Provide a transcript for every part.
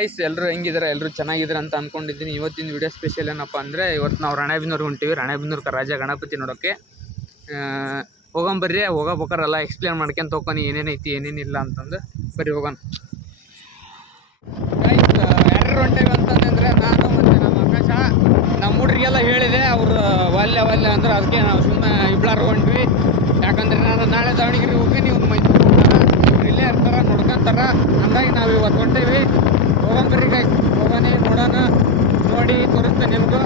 Guys, ಎಲ್ಲರೂ ಹೆಂಗಿದ್ದಾರೆ? ಎಲ್ಲರೂ ಚೆನ್ನಾಗಿದ್ದಾರೆ ಅಂತ ಅಂದ್ಕೊಂಡಿದ್ದೀನಿ. ಇವತ್ತಿನ ವಿಡಿಯೋ ಸ್ಪೆಷಲ್ ಏನಪ್ಪ ಅಂದರೆ, ಇವತ್ತು ನಾವು ರಾಣೆಬೆನ್ನೂರಿಗೆ ಹೊಂಟೀವಿ. ರಾಣೆಬೆನ್ನೂರು ರಾಜ ಗಣಪತಿ ನೋಡೋಕ್ಕೆ ಹೋಗೋಣ. ಹೋಗಬೇಕಾರಲ್ಲ ಎಕ್ಸ್ಪ್ಲೇನ್ ಮಾಡ್ಕೊಂಡು ಹೋಗ್ಕೊಂಡು ಏನೇನೈತಿ ಏನೇನಿಲ್ಲ ಅಂತಂದು ಬರ್ರಿ ಹೋಗೋಣ. ಗೈಸ್, ಯಾರ್ಯಾರು ಹೊಂಟೇವಿ ಅಂತಂದರೆ ನಾನು ಮತ್ತು ನಮ್ಮ ಆಕಾಶ, ನಮ್ಮ ಹುಡ್ರಿಗೆಲ್ಲ ಹೇಳಿದೆ. ಅವರು ಒಲ್ಲೆ ಅಂದ್ರೆ ಅದಕ್ಕೆ ನಾವು ಸುಮ್ಮನೆ ಇಬ್ಬರು ಹೊಂಟ್ವಿ. ಯಾಕಂದರೆ ನಾನು ನಾಳೆ ದಾವಣಗೆರೆ ಹೋಗಿ ನೀವು ಮೈಸೂರು ಹೋಗ್ತಾರೆ, ಇವ್ರು ಇಲ್ಲೇ ಇರ್ತಾರೆ, ನೋಡ್ಕೊಂತಾರೆ. ಅಂದಾಗಿ ನಾವು ಇವತ್ತು ಹೊಂಟೇವಿ. ಹೋಗೋಣ ಬರ್ರಿ ಗೈಸ್, ಹೋಗೋಣ, ನೋಡೋಣ, ನೋಡಿ ತೋರಿಸ್ತೇನೆ ನಿಮಗೂ.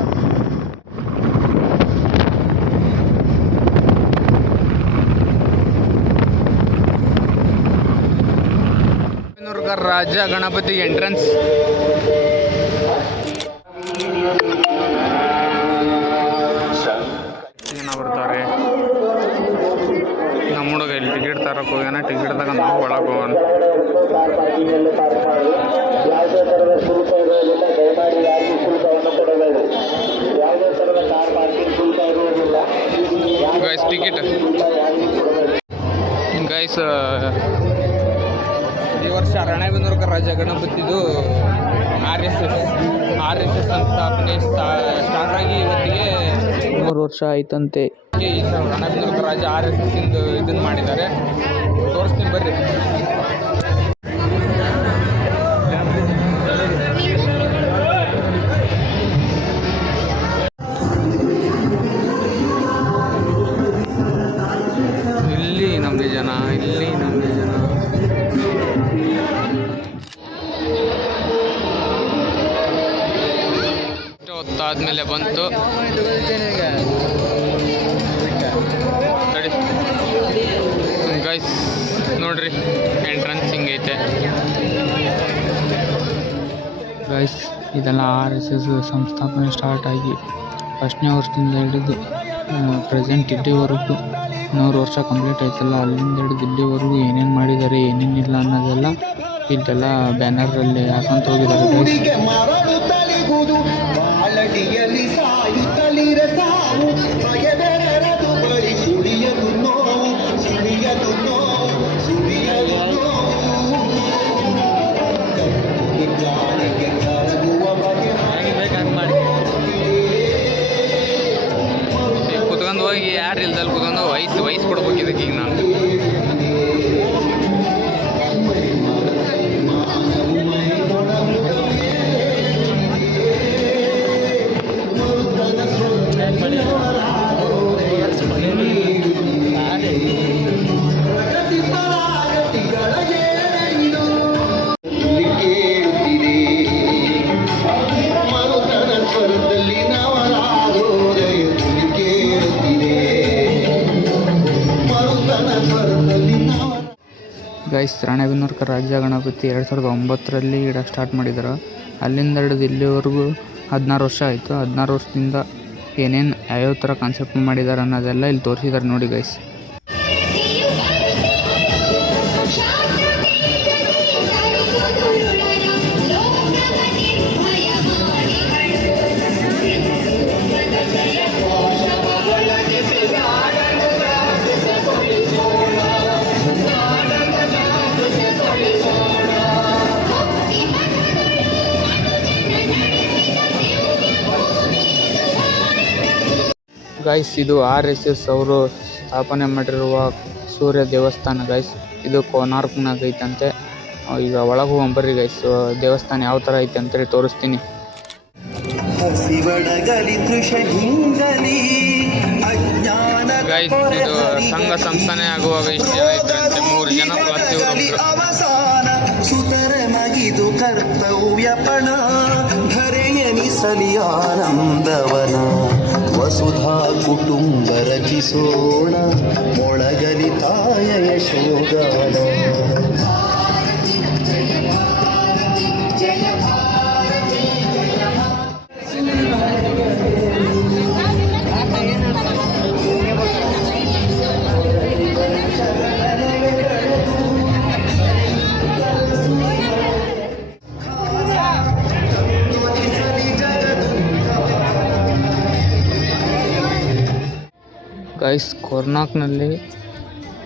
ರಾಜ ಗಣಪತಿ ಎಂಟ್ರೆನ್ಸ್. ಜನ ಬರ್ತಾರೆ. ನಮ್ಮ ಹುಡುಗ ಇಲ್ಲಿ ಟಿಕೆಟ್ ತರಕ್ಕೆ ಹೋಗ್ಯಾನ. ಟಿಕೆಟ್ ತಗೊಂಡು ನಾವು ಒಳಗೆ ಹೋಗೋಣ. ಗೈಸ್, ಟಿಕೆಟ್ ಗೈಸ್, ಈ ವರ್ಷ ರಾಣೆಬೆನ್ನೂರು ರಾಜ ಗಣಪತಿದು RSS ಸಂಸ್ಥಾಪನೆ ಸ್ಟಾರ್ಟ್ ಆಗಿ ಇವತ್ತಿಗೆ 3 ವರ್ಷ ಆಯ್ತಂತೆ. ಈ ರಾಣೆಬೆನ್ನೂರು ರಾಜ RSS ಇಂದು ಇದನ್ನು ಮಾಡಿದ್ದಾರೆ. ತೋರಿಸ್ತೀನಿ ಬರ್ರಿ. ಇಲ್ಲಿ ನಮಗೆ ಜನ ಹೊತ್ತಾದ್ಮೇಲೆ ಬಂತು. ಗೈಸ್ ನೋಡ್ರಿ, ಎಂಟ್ರೆನ್ಸ್ ಹಿಂಗೈತೆ. ಗೈಸ್, ಇದೆಲ್ಲ RSS ಸಂಸ್ಥಾಪನೆ ಸ್ಟಾರ್ಟ್ ಆಗಿ 1ನೇ ವರ್ಷದಿಂದ ಹಿಡಿದು ಪ್ರೆಸೆಂಟ್ ಇಲ್ಲಿವರೆಗೂ 100 ವರ್ಷ ಕಂಪ್ಲೀಟ್ ಆಯ್ತಲ್ಲ. ಅಲ್ಲಿಂದ ಹಿಡಿದು ಇಲ್ಲಿವರೆಗೂ ಏನೇನು ಮಾಡಿದ್ದಾರೆ ಏನೇನಿಲ್ಲ ಅನ್ನೋದೆಲ್ಲ ಇಲ್ಲೆಲ್ಲ ಬ್ಯಾನರಲ್ಲಿ ಹಾಕೊಂತ ಹೋಗಿದ್ದಾರೆ ಗೈಸ್. ಕುತ್ಕೊಂಡು ಹೋಗಿ ಯಾರು ಇಲ್ದಲ್ಲಿ ಕುತ್ಕೊಂಡು ವಯಸ್ಸು ಕೊಡ್ಬೇಕು ಇದಕ್ಕೆ. ಈಗ ನಾನು ಗೈಸ್, ರಾಣೆಬೆನ್ನೂರು ರಾಜ ಗಣಪತಿ 2009ರಲ್ಲಿ ಇಡಕ್ಕೆ ಸ್ಟಾರ್ಟ್ ಮಾಡಿದ್ರು. ಅಲ್ಲಿಂದ ಹಿಡಿದು ಇಲ್ಲಿವರೆಗೂ 16 ವರ್ಷ ಆಯಿತು. 16 ವರ್ಷದಿಂದ ಏನೇನು ಯಾವ್ಯಾವ ಥರ ಕಾನ್ಸೆಪ್ಟ್ ಮಾಡಿದ್ದಾರೆ ಅನ್ನೋದೆಲ್ಲ ಇಲ್ಲಿ ತೋರಿಸಿದ್ದಾರೆ ನೋಡಿ ಗೈಸ್. ಗೈಸ್, ಇದು RSS ಅವರು ಸ್ಥಾಪನೆ ಮಾಡಿರುವ ಸೂರ್ಯ ದೇವಸ್ಥಾನ ಗೈಸ್. ಇದು ಕೋನಾರ್ಕ್ನಾಗ ಐತಂತೆ. ಈಗ ಒಳಗೆ ಹೋಗ್ಬರ್ರಿ ಗೈಸ್, ದೇವಸ್ಥಾನ ಯಾವ ಥರ ಐತೆ ಅಂತೇಳಿ ತೋರಿಸ್ತೀನಿ. ಗೈಸ್, ಇದು ಸಂಘ ಸಂಸ್ಥಾನೆ ಆಗುವಾಗ ಇಷ್ಟು ಜನ ಇದ್ರಂತೆ. 3 ಜನ ಪ್ಲಸ್ ಇವರು. ಸುತರಮಗಿದು ಕರ್ತವ್ಯಪಣ ಧರೆಯನಿಸಲಿ ಆನಂದವನ ವಸುಧಾ ಕುಟುಂಬ ರಚಿಸೋಣ ಮೊಳಗಲಿ ತಾಯ ಯಶೋಗಾನ. ಗೈಸ್, ಕೋನಾರ್ಕ್ನಲ್ಲಿ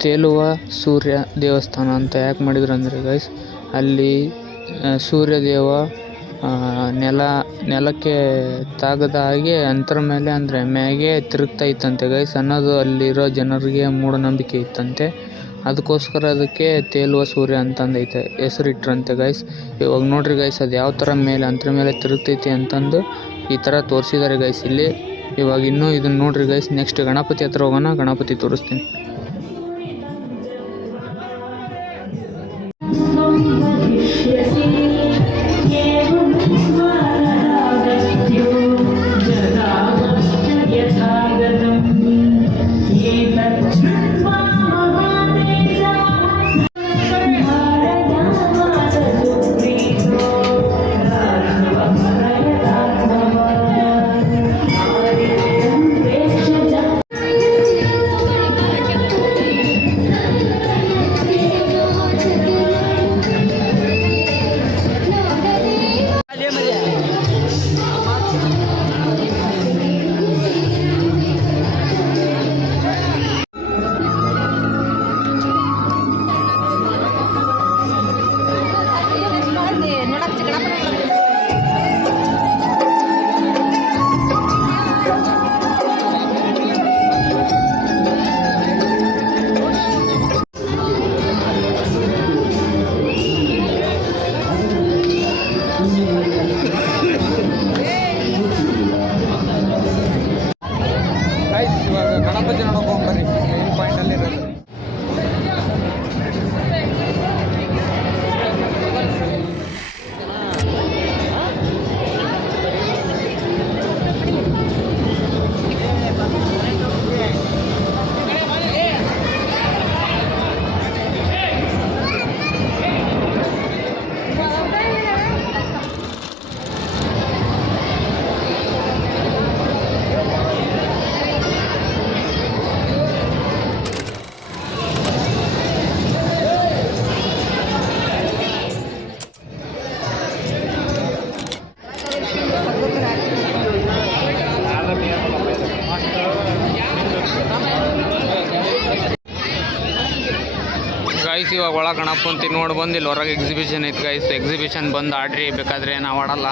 ತೇಲುವ ಸೂರ್ಯ ದೇವಸ್ಥಾನ ಅಂತ ಯಾಕೆ ಮಾಡಿದ್ರು ಅಂದರೆ ಗೈಸ್, ಅಲ್ಲಿ ಸೂರ್ಯದೇವ ನೆಲಕ್ಕೆ ತಾಗದ ಹಾಗೆ ಅಂತರ ಮೇಲೆ ಅಂದರೆ ಮ್ಯಾಗೆ ತಿರುಗ್ತಾ ಇತ್ತಂತೆ ಗೈಸ್ ಅನ್ನೋದು ಅಲ್ಲಿರೋ ಜನರಿಗೆ ಮೂಢನಂಬಿಕೆ ಇತ್ತಂತೆ. ಅದಕ್ಕೋಸ್ಕರ ಅದಕ್ಕೆ ತೇಲುವ ಸೂರ್ಯ ಅಂತಂದೈತೆ ಹೆಸರಿಟ್ರಂತೆ ಗೈಸ್. ಇವಾಗ ನೋಡ್ರಿ ಗೈಸ್ ಅದು ಯಾವ ಥರ ಮೇಲೆ ಅಂತರ ಮೇಲೆ ತಿರುಗ್ತೈತಿ ಅಂತಂದು ಈ ಥರ ತೋರಿಸಿದ್ದಾರೆ ಗೈಸ್ ಇಲ್ಲಿ. ಇವಾಗ ಇನ್ನೂ ಇದನ್ನು ನೋಡ್ರಿ ಗೈಸ್. ನೆಕ್ಸ್ಟ್ ಗಣಪತಿ ಹತ್ರ ಹೋಗೋಣ, ಗಣಪತಿ ತೋರಿಸ್ತೀನಿ. ಇವಾಗ ಗಣಪತಿ ನೋಡೋಕೆ ಹೋಗ್ಬರ್ರಿ, ಮೇನ್ ಪಾಯಿಂಟಲ್ಲಿ ಇರೋದು. ಗೈಸ್ ಇವಾಗ ಒಳ ಗಣಪತಿ ನೋಡಿ ಬಂದು ಇಲ್ಲಿ ಹೊರಗೆ ಎಕ್ಸಿಬಿಷನ್ ಐತೆ ಗೈಸ್. ಎಕ್ಸಿಬಿಷನ್ ಬಂದು ಆಡ್ರಿ, ಬೇಕಾದ್ರೆ ನಾವು ಆಡಲ್ಲ.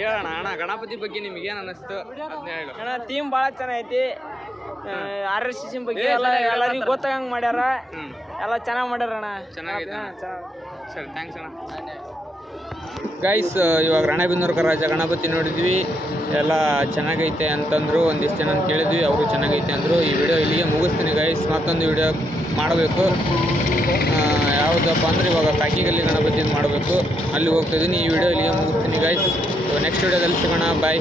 ಹೇಳೋಣ ಅಣ್ಣ, ಗಣಪತಿ ಬಗ್ಗೆ ನಿಮ್ಗೆ ಏನು ಅನ್ನಿಸ್ತು ಅದನ್ನ ಹೇಳು ಅಣ್ಣ. ಥೀಮ್ ಭಾಳ ಚೆನ್ನಾಗೈತಿ. RSS ಬಗ್ಗೆ ಎಲ್ಲರಿಗೂ ಗೊತ್ತಾಗಂಗೆ ಮಾಡ್ಯಾರ. ಎಲ್ಲ ಚೆನ್ನಾಗಿ ಮಾಡ್ಯಾರ ಅಣ್ಣ. ಚೆನ್ನಾಗಿದೆ. ಸರಿ, ಥ್ಯಾಂಕ್ಸ್ ಅಣ್ಣ. ಗೈಸ್ ಇವಾಗ ರಾಣೆಬೆನ್ನೂರು ರಾಜ ಗಣಪತಿ ನೋಡಿದ್ವಿ, ಎಲ್ಲ ಚೆನ್ನಾಗೈತೆ ಅಂತಂದರು. ಒಂದಿಷ್ಟು ಜನ ಕೇಳಿದ್ವಿ, ಅವರು ಚೆನ್ನಾಗೈತೆ ಅಂದರು. ಈ ವಿಡಿಯೋ ಇಲ್ಲಿಗೆ ಮುಗಿಸ್ತೀನಿ ಗೈಸ್. ಮತ್ತೊಂದು ವಿಡಿಯೋ ಮಾಡಬೇಕು. ಯಾವುದಪ್ಪ ಅಂದರೆ ಇವಾಗ ಕಾಕಿಗಲ್ಲಿ ಗಣಪತಿನ ಮಾಡಬೇಕು, ಅಲ್ಲಿ ಹೋಗ್ತಾಯಿದ್ದೀನಿ. ಈ ವಿಡಿಯೋ ಇಲ್ಲಿಗೆ ಮುಗಿಸ್ತೀನಿ ಗೈಸ್. ನೆಕ್ಸ್ಟ್ ವಿಡಿಯೋದಲ್ಲಿ ಸಿಗೋಣ, ಬಾಯ್.